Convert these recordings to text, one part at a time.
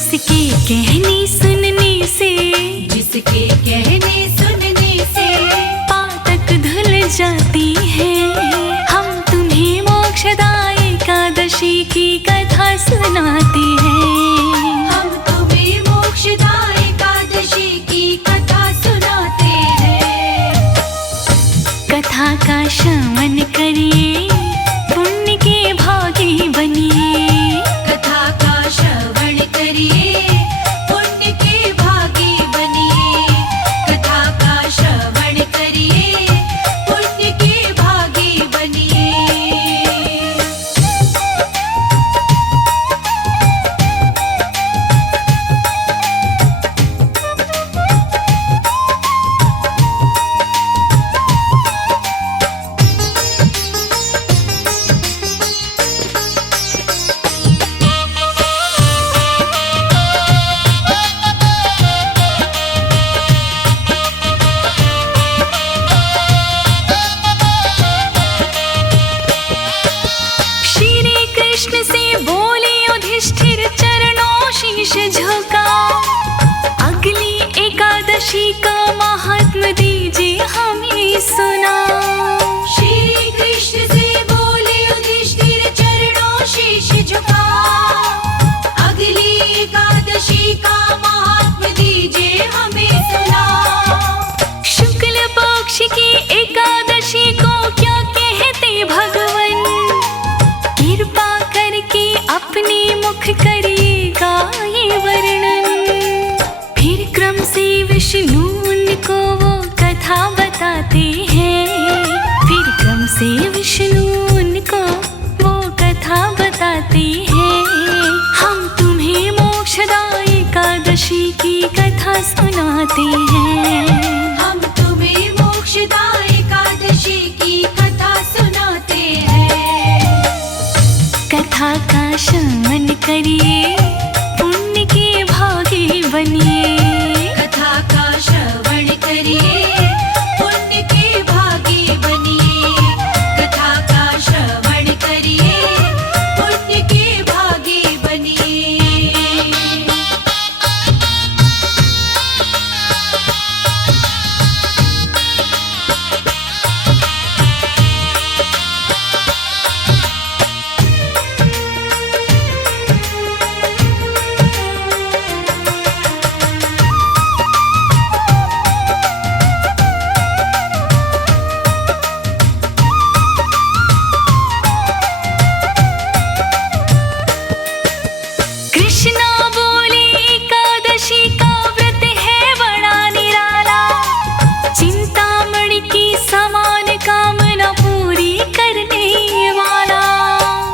जिसके कहने सुनने से, जिसके कहने सुनने से पातक धुल जाती है। हम तुम्हें मोक्षदायी एकादशी की कथा सुनाते हैं। हम तुम्हें मोक्षदायी एकादशी की कथा सुनाते हैं। कथा का श्रवण करिए, पुण्य के भागी बनिए। कथा का श्रवण करिए, पुण्य के भागी बनिए। कथा का श्रवण करिए, पुण्य के भागी बनिए। कृष्ण से बोले युधिष्ठिर, चरणों शीश झुका। अगली एकादशी का महात्म दीजिए हमें सुना। श्री कृष्ण से बोले युधिष्ठिर, चरणों शीश झुका। अगली एकादशी का महात्म दीजिए हमें सुना। शुक्ल पक्ष की एकादशी को क्या कहते भगवान, कृपा करके अपने मुख करिएगा ये वर्णन। फिर क्रम से विष्णु उनको वो कथा बताते हैं। फिर क्रम से विष्णु उनको वो कथा बताते हैं। हम तुम्हें मोक्षदायी एकादशी की कथा सुनाते हैं। हम तुम्हें मोक्षदायी एकादशी की कथा सुनाते हैं। कथा का श्रवण करिए, पुण्य के भागी बनिए। कथा का श्रवण करिए, पुण्य के भागी बनिए। कथा का श्रवण करिए, पुण्य के भागी बनिए। कृष्णा बोले एकादशी का व्रत है बड़ा निराला। चिंतामणि की समान कामना पूरी करने वाला।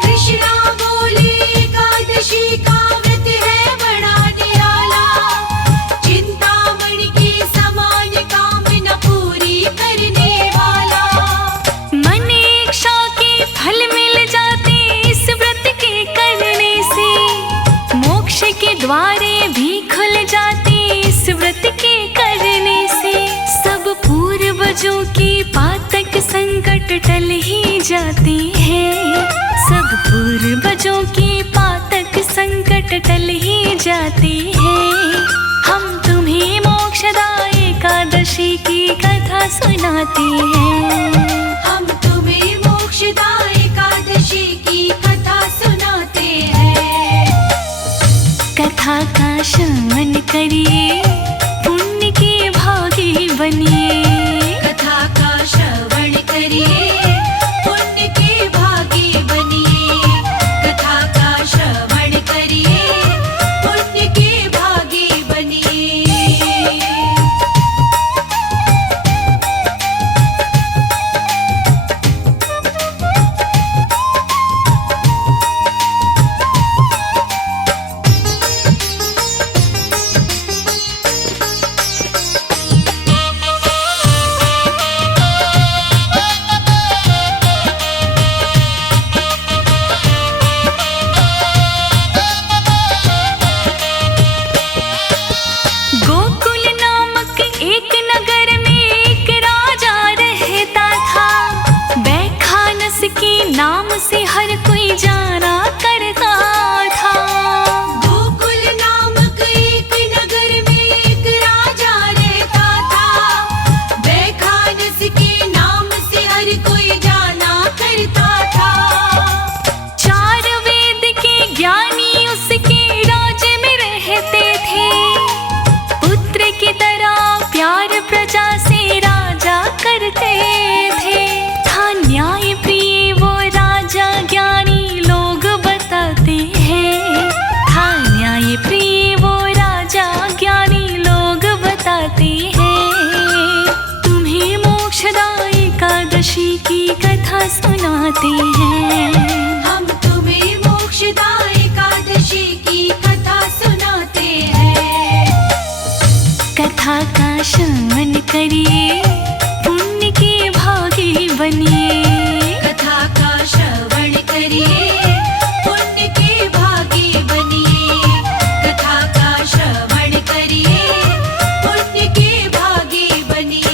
कृष्णा बोले एकादशी का व्रत है बड़ा निराला। चिंतामणि की समान कामना पूरी करने वाला। मन इच्छा के फल मिल जाते इस व्रत के करने से। मोक्ष के द्वारे भी खुल जाते इस व्रत के करने से। सब पूर्वजों की पातक संकट टल ही जाती है। सब पूर्वजों की पातक संकट टल ही जाती है। हम तुम्हें मोक्षदायी एकादशी की कथा सुनाते हैं। हम तुम्हें मोक्षदायी एकादशी की कथा सुनाते हैं। कथा का श्रवण करिए, पुण्य के भागी बनिए। कथा का श्रवण करिए, पुण्य के भागी बनिए। कथा का श्रवण करिए, पुण्य के भागी बनिए। कथा का श्रवण करिए, पुण्य के भागी बनिए। कथा का श्रवण करिए, पुण्य के भागी बनिए। कथा का श्रवण करिए, पुण्य के भागी बनिए।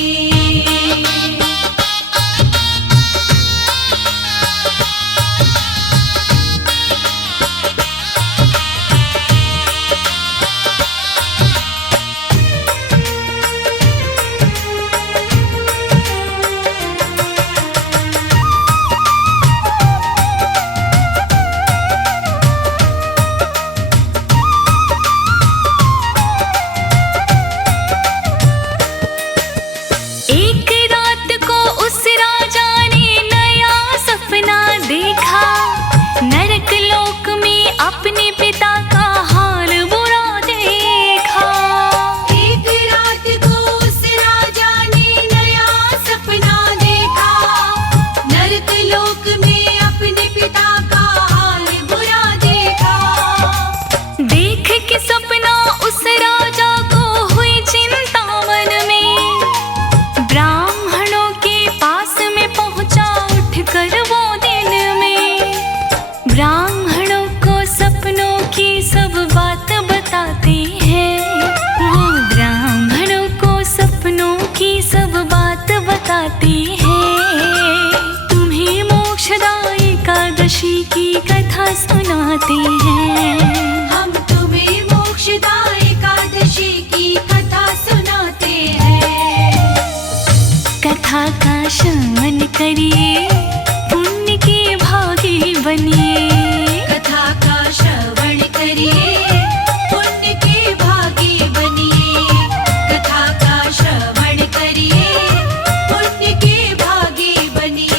एक रात को उस राजा ने नया सपना देखा, नरक लोक में अपने पिता का हाल बुरा देखा। एक रात को उस राजा ने नया सपना देखा, नरक लोक में अपने पिता का हाल बुरा देखा। देख के सपना उस राजा को हुई चिंता मन में, ब्राह्मणों के पास में पहुंचा उठकर वो दिन में। ब्राह्मणों को सपनों की सब बात बताते हैं, वो ब्राह्मणों को सपनों की सब बात बताते हैं। तुम्हें मोक्षदायी एकादशी की कथा सुनाते हैं। हम तुम्हें मोक्षदायी एकादशी की कथा सुनाते हैं। कथा का श्रवण करिए, पुण्य के भागी बनिए। कथा का श्रवण करिए, पुण्य के भागी बनिए। कथा का श्रवण करिए, पुण्य के भागी बनिए।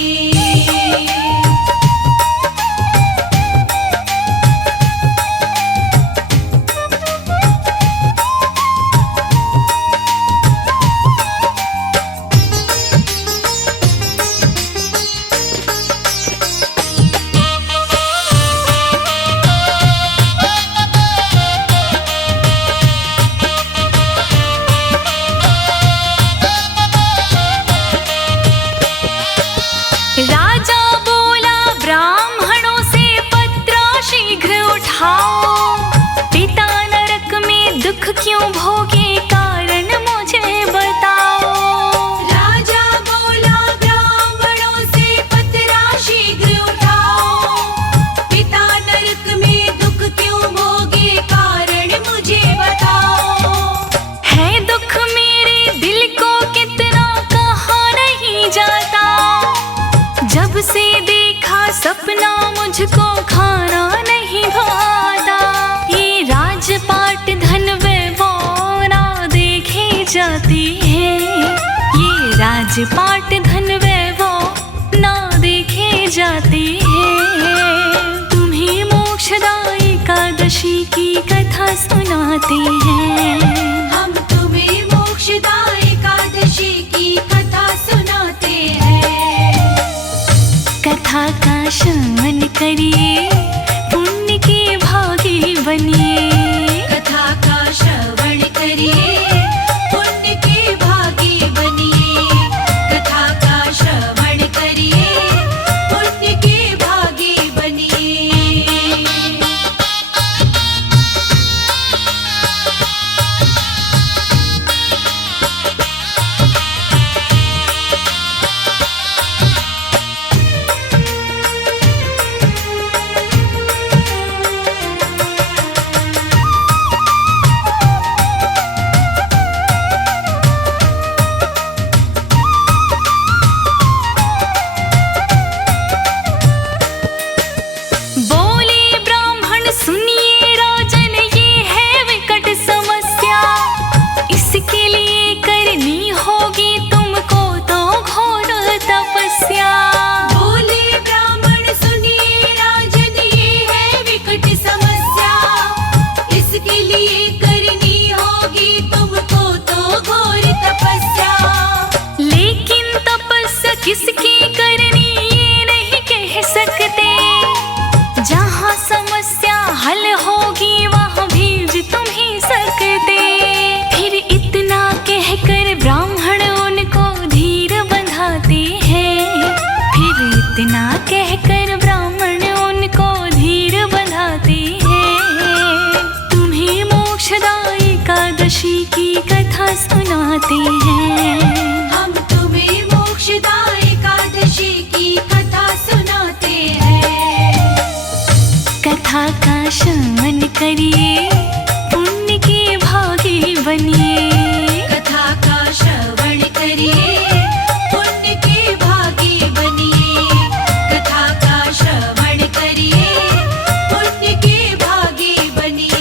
राजा बोला ब्राह्मणों से, पत्रा शीघ्र उठाओ। पिता नरक में दुख क्यों भोगे, कारण मुझे बताओ। राजा बोला ब्राह्मणों से, पत्रा शीघ्र उठाओ। पिता नरक में दुख क्यों भोगे, कारण मुझे बताओ। है दुख मेरे दिल को कितना, कहा नहीं जाता। जब से देखा सपना मुझको खाना नहीं भाता। ये राजपाट धन वैभव ना देखे जाती है, ये राजपाट धन वैभव ना देखे जाते हैं। तुम्हें मोक्षदायी एकादशी की कथा सुनाते हैं। हम तुम्हें मोक्षदायी एकादशी की कथा सुनाते हैं। कथा का श्रवण करिए, पुण्य के भागी बनिए। कथा का श्रवण करिए, पुण्य के भागी बनिए। कथा का श्रवण करिए, पुण्य के भागी बनिए। सुनाते हैं। हम तुम्हें मोक्षदा एकादशी की कथा सुनाते हैं। कथा का श्रवण करिए, पुण्य के भागी बनिए। कथा का श्रवण करिए, पुण्य के भागी बनिए। कथा का श्रवण करिए, पुण्य के भागी बनिए।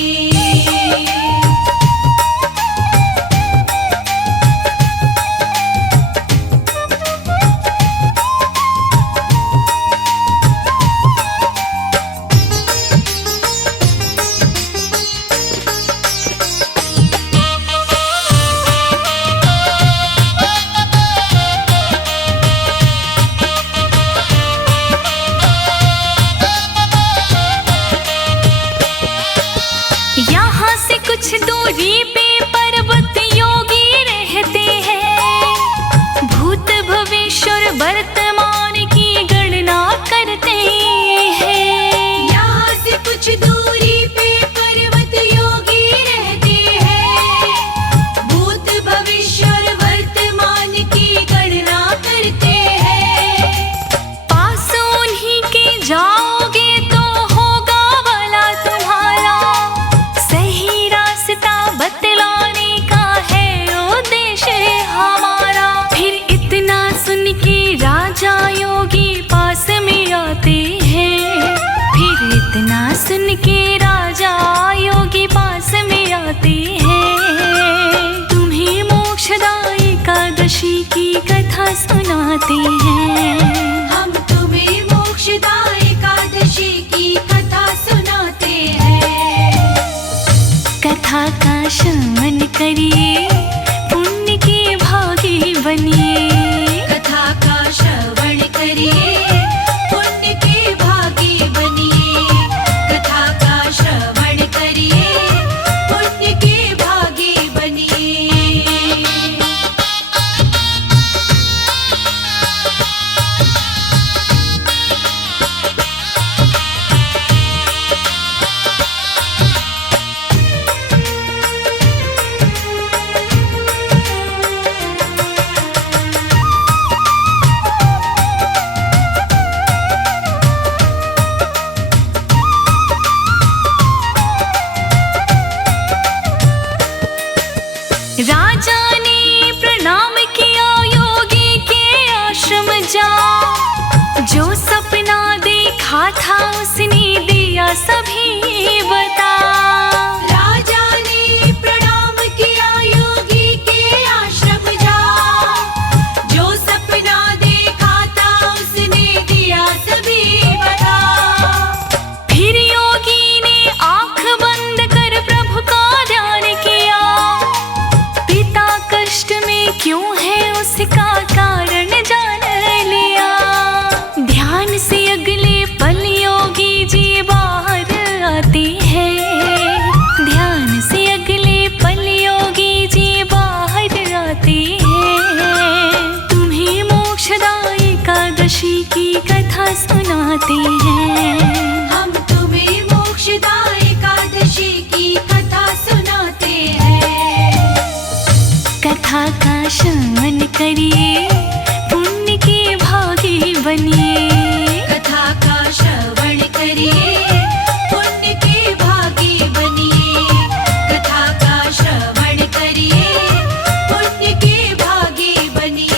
यहाँ से कुछ दूरी पे पर्वत योगी रहते हैं। भूत भविष्य और वर्तमान की गणना करते हैं। यहाँ से कुछ दूरी पे पर्वत योगी रहते हैं। भूत भविष्य और वर्तमान की गणना करते हैं। पास उन्हीं के जाओगे तो होगा भला तुम्हारा। सही रास्ता बतलाने का है उद्देश्य हमारा। फिर इतना सुन के राजा योगी पास में आते हैं। फिर इतना सुन के राजा योगी पास में आते हैं। तुम्हें मोक्षदा एकादशी की कथा सुनाते हैं। हम तुम्हें मोक्षदा एकादशी की कथा सुनाते हैं। कथा का श्रवण करिए, पुण्य के भागी बनिए। कथा का श्रवण करिए, पुण्य के भागी बनिए। कथा का श्रवण करिए, पुण्य के भागी बनिए। राजा ने प्रणाम किया, योगी के आश्रम जा। जो सपना देखा था उसने दिया सभी बता। राजा ने प्रणाम किया, योगी के आश्रम जा। जो सपना देखा था उसने दिया सभी बता। फिर योगी ने आंख बंद कर प्रभु का ध्यान किया। पिता कष्ट में क्यों है उसका कारण जान लिया। ध्यान से अगले पल योगी जी बाहर आते हैं। ध्यान से अगले पल योगी जी बाहर आते हैं। तुम्हें मोक्षदा एकादशी की कथा सुनाते हैं। हम तुम्हें मोक्षदा एकादशी की कथा सुनाते हैं। कथा का श्रवण करिए, पुण्य के भागी बनिए। कथा का श्रवण करिए, पुण्य के भागी बनिए। कथा का श्रवण करिए, पुण्य के भागी बनिए।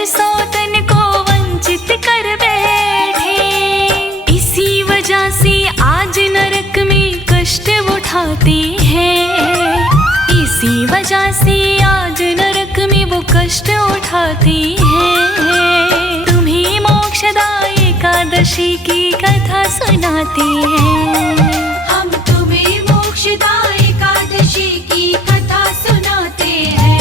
नर सौतन को वंचित कर बैठे। इसी वजह से आज नरक में कष्ट उठाते हैं। इसी वजह से आज नरक में वो कष्ट उठाते हैं। तुम्हें मोक्षदायी एकादशी की कथा सुनाते हैं। हम तुम्हें मोक्षदायी एकादशी की कथा सुनाते हैं।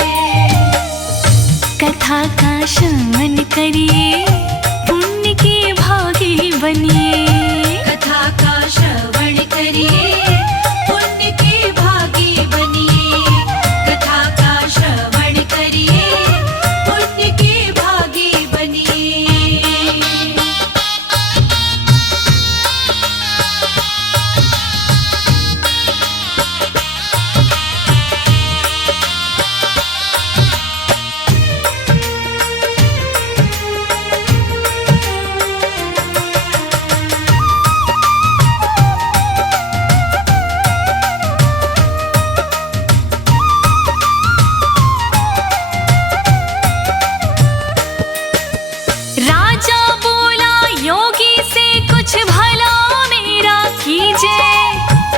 कथा का श्रवण करिए, पुण्य के भागी बनिए। कथा का श्रवण करिए, पुण्य के भागी बनिए। कथा का श्रवण करिए, पुण्य के भागी बनिए। राजा बोला योगी से कुछ भला मेरा कीजिए।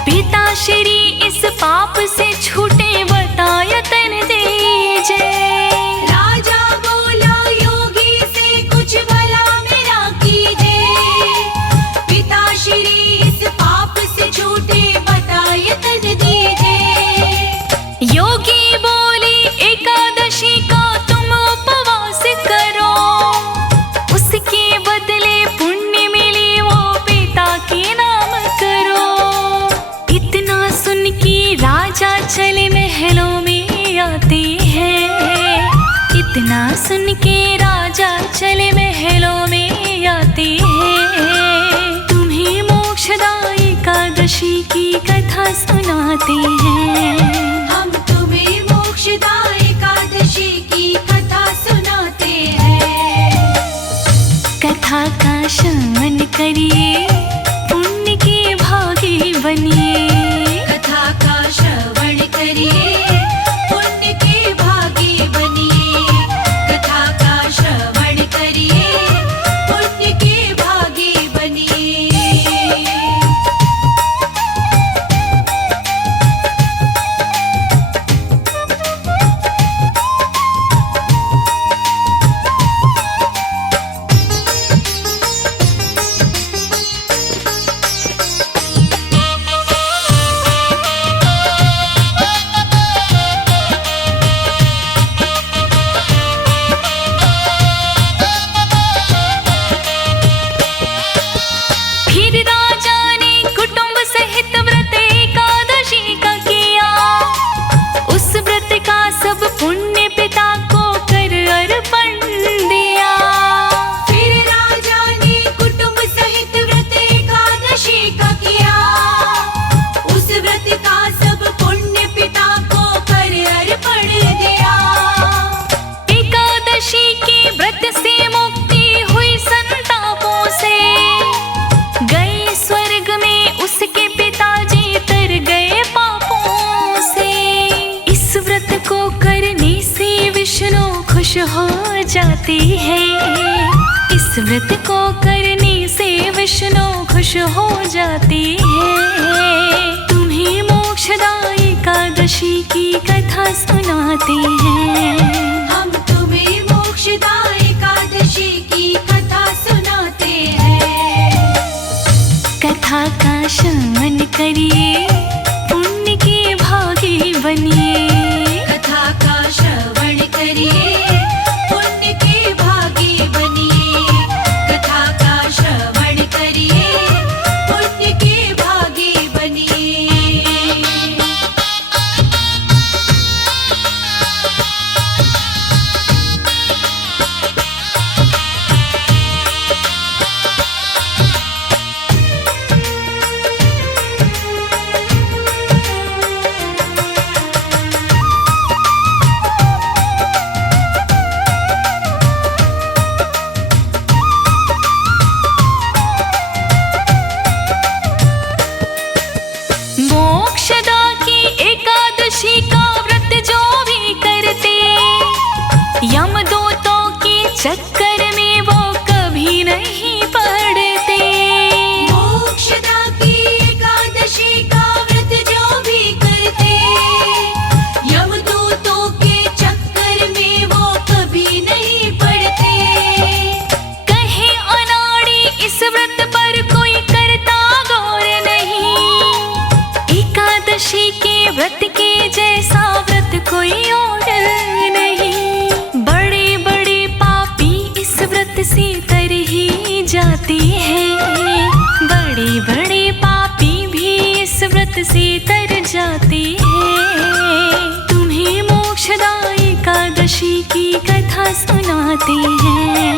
पिता श्री इस पाप से छूटे बतायतन दीजिए। राजा बोला योगी से कुछ भला मेरा कीजिए। पिता श्री इस पाप से छूटे बतायतन दीजिए। योगी बोली एकादशी का तुम उपवास करो, उसके बदले पुण्य मिले वो पिता के नाम करो। इतना सुन के राजा चले महलों में आते हैं। इतना सुन के राजा चले महलों में आते हैं। तुम्हें मोक्षदायी एकादशी की कथा सुनाते हैं। हम तुम्हें मोक्षदायी एकादशी की कथा सुनाते हैं। कथा का श्रवण करिए, पुण्य के भागी बनिए। कथा का श्रवण करिए, पुण्य के भागी बनिए। कथा का श्रवण करिए, पुण्य के भागी बनिए। फिर राजा ने कुटुंब सहित व्रत एकादशी का किया। उस व्रत का सब पुण्य पिता को कर अर्पण दिया। फिर राजा ने कुटुंब सहित व्रत एकादशी का किया। उस व्रत का सब पुण्य पिता को कर अर्पण दिया। एकादशी के व्रत से मुक्ति हुई संतापों से। गए स्वर्ग में उसके पिताजी तर गए पापों से। इस व्रत को करने से विष्णु खुश हो जाते हैं। इस व्रत को करने से विष्णु खुश हो जाते हैं। तुम्हें मोक्षदायी एकादशी की कथा सुनाते हैं। हम तुम्हें मोक्षदायी एकादशी की कथा सुनाते हैं। कथा का श्रवण करिए, पुण्य के भागी बनिए। कथा का श्रवण करिए, पुण्य के भागी बनिए। कथा का श्रवण करिए, पुण्य के भागी बनिए। व्रत के जैसा व्रत कोई और नहीं। बड़े बड़े पापी इस व्रत से तर ही जाते हैं। बड़े बड़े पापी भी इस व्रत से तर जाते हैं। तुम्हें मोक्षदायी एकादशी की कथा सुनाते हैं।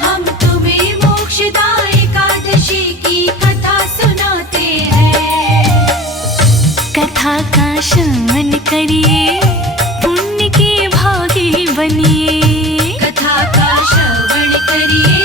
हम तुम्हें मोक्षदायी एकादशी की कथा सुनाते हैं। कथा का श्रवण करिए, पुण्य के भागी बनिए। कथा का श्रवण करिए,